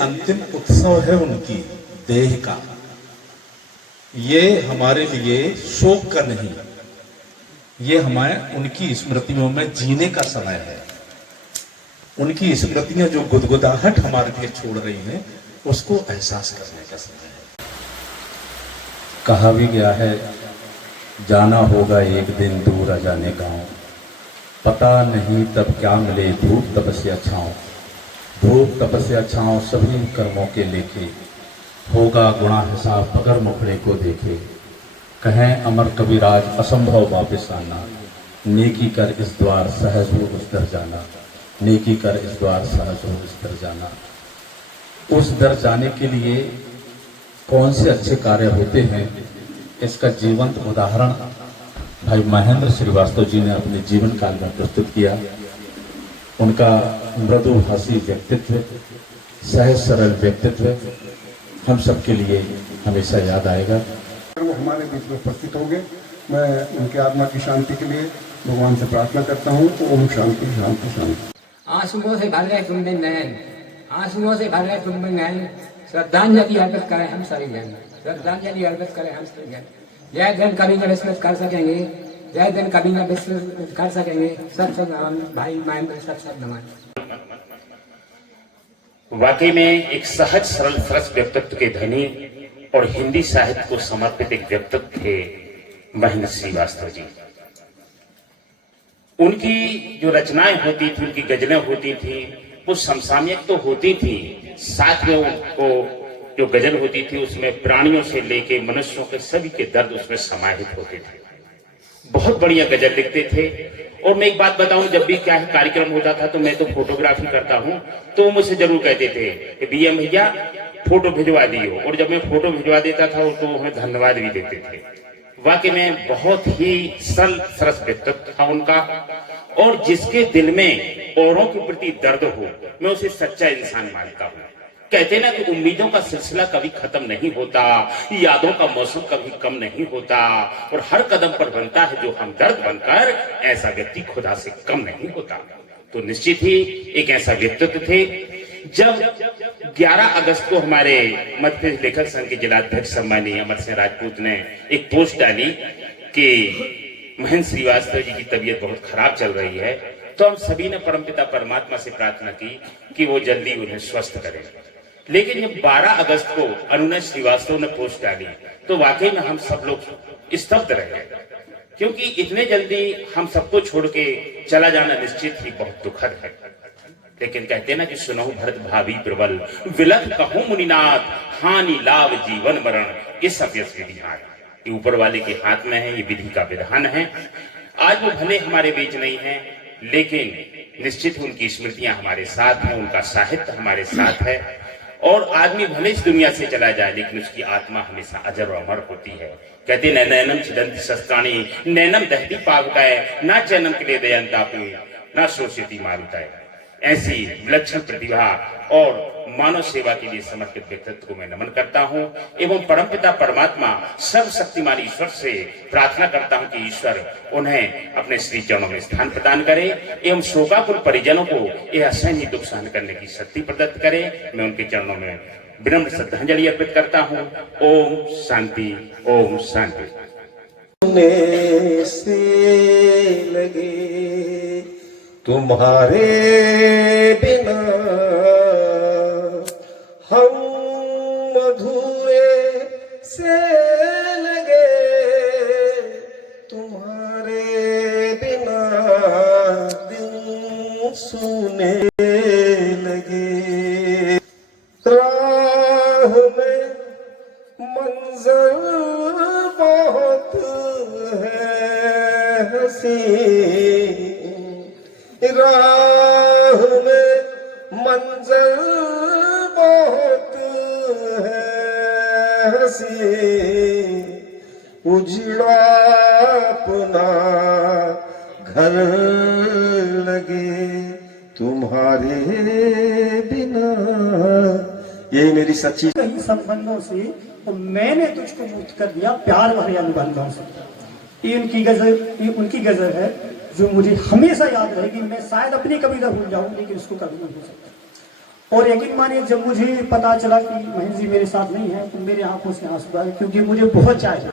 अंतिम उत्सव है उनकी देह का। ये हमारे लिए शोक का नहीं, ये हमें उनकी स्मृतियों में जीने का समय है। उनकी स्मृतियां जो गुदगुदाहट हमारे लिए छोड़ रही हैं, उसको एहसास करने का समय है। कहा भी गया है, जाना होगा एक दिन दूर अजाने गाँव, पता नहीं तब क्या मिले धूप तपस्या छाँव। धूप तपस्या छाँव सभी कर्मों के लेखे, होगा गुणा हिसाब बगर मुखड़े को देखे। कहें अमर कविराज असंभव वापिस आना, नेकी कर इस द्वार सहज हो उस दर जाना। नेकी कर इस द्वार सहज हो उस दर जाना। उस दर जाने के लिए कौन से अच्छे कार्य होते हैं, इसका जीवंत उदाहरण भाई महेंद्र श्रीवास्तव जी ने अपने जीवन काल में प्रस्तुत किया। उनका मृदुभाषी व्यक्तित्व, सहज सरल व्यक्तित्व हम सबके लिए हमेशा याद आएगा। वो हमारे बीच में उपस्थित होंगे। मैं उनकी आत्मा की शांति के लिए भगवान से प्रार्थना करता हूँ। ओम शांति शांति शांति। आंसुओं से भर गए तुमने नैन, आंसुओं से भर गए तुमने नैन, श्रद्धांजलि अर्पित करें हम सभी जन, श्रद्धांजलि अर्पित करें हम सभी जन। जय दिन कभी न विस्मृत कर सकेंगे, जय दिन कभी न विस्मृत कर सकेंगे। सब सब भाई महेंद्र सब सब नमन। वाकई में एक सहज सरल सरस व्यक्तित्व के धनी और हिंदी साहित्य को समर्पित एक व्यक्तित्व थे महेंद्र श्रीवास्तव जी। उनकी जो रचनाएं होती थी, उनकी गजलें होती थी, वो समसामयिक तो होती थी, साथ में उनको जो गजल होती थी उसमें प्राणियों से लेके मनुष्यों के सभी के दर्द उसमें समाहित होते थे। बहुत बढ़िया गजल लिखते थे। और मैं एक बात बताऊं, जब भी क्या कार्यक्रम होता था तो मैं तो फोटोग्राफी करता हूं, तो वो मुझसे जरूर कहते थे कि बीएम भैया फोटो भिजवा दियो। और जब मैं फोटो भिजवा देता था तो हमें धन्यवाद भी देते थे। वाकई में बहुत ही सरल सरस व्यक्तित्व था उनका। और जिसके दिल में औरों के प्रति दर्द हो, मैं उसे सच्चा इंसान मानता हूँ। कहते ना कि उम्मीदों का सिलसिला कभी खत्म नहीं होता, यादों का मौसम कभी कम नहीं होता, और हर कदम पर बनता है जो हमदर्द बनकर, ऐसा व्यक्ति खुदा से कम नहीं होता। तो निश्चित ही एक ऐसा व्यक्तित्व थे। जब 11 अगस्त को हमारे मध्य प्रदेश लेखक संघ के जिलाध्यक्ष सम्मानीय अमर सिंह राजपूत ने एक पोस्ट डाली कि महेंद्र श्रीवास्तव जी की तबीयत बहुत खराब चल रही है, तो हम सभी ने परमपिता परमात्मा से प्रार्थना की कि वो जल्दी उन्हें स्वस्थ करें। लेकिन जब 12 अगस्त को अनुनय श्रीवास्तव ने पोस्ट डाली तो वाकई में हम सब लोग स्तब्ध रह गए, क्योंकि इतने जल्दी हम सबको छोड़ के चला जाना निश्चित ही बहुत दुखद है। लेकिन कहते ना कि सुनहु भरत भावी प्रबल, विलख कहूं मुनिनाथ, हानि लाभ जीवन मरण, ये सब विधि हाथ, ये ऊपर वाले के हाथ में है, ये विधि का विधान है। आज वो भले हमारे बीच नहीं है, लेकिन निश्चित उनकी स्मृतियां हमारे साथ हैं, उनका साहित्य हमारे साथ है। और आदमी भले इस दुनिया से चला जाए, लेकिन उसकी आत्मा हमेशा अजर और अमर होती है। कहते न नैनम छिदंती शस्त्राणि, नैनम दहती पावकाय, ना चैनम के लिए दयंतापु, ना शोषिति मारुताय। ऐसी विलक्षण प्रतिभा और मानव सेवा के लिए समर्पित व्यक्तित्व को मैं नमन करता हूं एवं परमपिता परमात्मा सर्वशक्तिमान ईश्वर से प्रार्थना करता हूं कि ईश्वर उन्हें अपने श्री चरणों में स्थान प्रदान करे एवं शोकाकुल परिजनों को यह असहनीय दुख सहन करने की शक्ति प्रदत्त करे। मैं उनके चरणों में विनम्र श्रद्धांजलि अर्पित करता हूं। ओम शांति, ओम शांति। तुम्हारे बिना हम अधूरे से लगे, तुम्हारे बिना दिल सुने लगे। राह में मंजर बहुत है हंसी, राह में मंजर बहुत है हंसी, उजड़ा अपना घर लगे तुम्हारे बिना। यही मेरी सच्ची कई संबंधों से तो मैंने तुझको मुक्त कर दिया प्यार भरे अनुबंधों से। ये उनकी गजल है जो मुझे हमेशा याद रहेगी। मैं शायद अपनी कविता भूल जाऊं, लेकिन उसको कभी नहीं भूल सकता। और यकीन मानिए जब मुझे पता चला कि महेंद्र जी मेरे साथ नहीं है तो मेरे आंखों से आंसू आ गए, क्योंकि मुझे बहुत चाहिए।